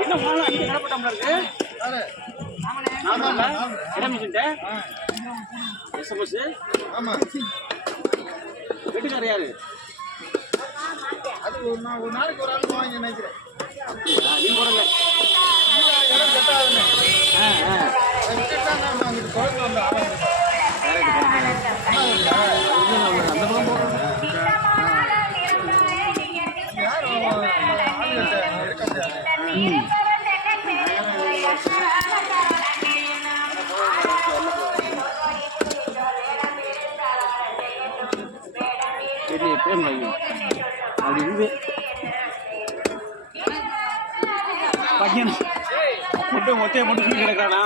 என்ன மாலை அங்கே கடப்பட்டாமல இருக்கு மிஷின்ட்ட எஸ்எம்எஸ் ஆமா வீட்டுக்காரர் யாரு? அது ஒரு நா- ஒரு நாளைக்கு ஒரு ஆளுக்கு வாங்கி நினைக்கிறேன் நீ போடல இடம் செட் ஆ ஆ. விட்டுட்டா நான் குழந்தை வந்து பெரிய பேர் அது இது. பையன். மட்டும் ஒத்தையை மட்டும் சொல்லி கிடக்கானா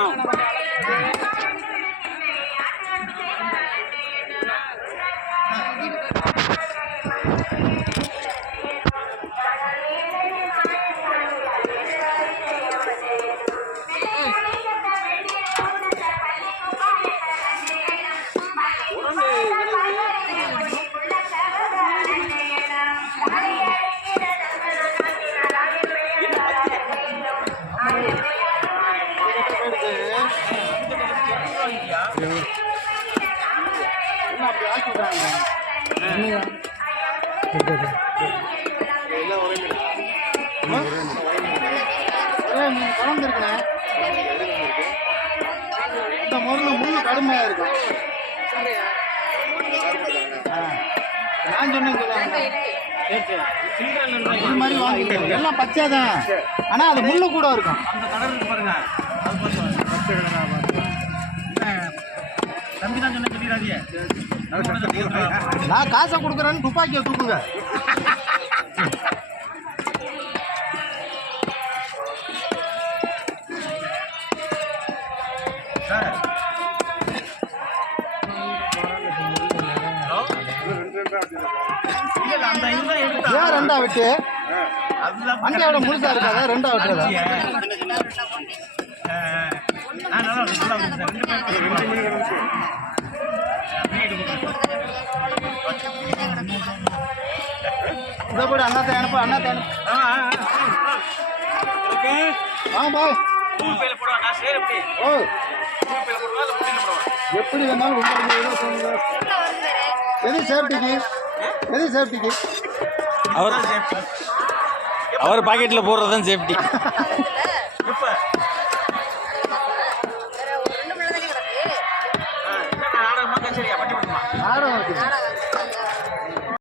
குழம்பு இருக்குண்ணே இந்த முருங்க முள்ளு கடுமையா இருக்கும். நான் சொன்னேன் இது மாதிரி வாங்கிட்டு எல்லாம் பச்சை தான். ஆனா அது முள்ளு கூட இருக்கும். அந்த கடை இருக்கு பாருங்க. நான் காசை கொடுக்குறேன்னு துப்பாக்கியை தூக்குங்க. ஏன் ரெண்டா விட்டு? வண்டியோட முழுசா இருக்காதா விட்டுறதா. ரெண்டு இதை போடு அண்ணா அனுப்பு அண்ணாத்த அனுப்பு ஆ, ஆ, ஆ. பாய் எப்படி? ஓ எப்படி வேணாலும் உங்களுக்கு எது சேஃப்டிக்கு எது சேஃப்டிக்கு அவர் அவர் பாக்கெட்டில் போடுறது தான் சேஃப்டி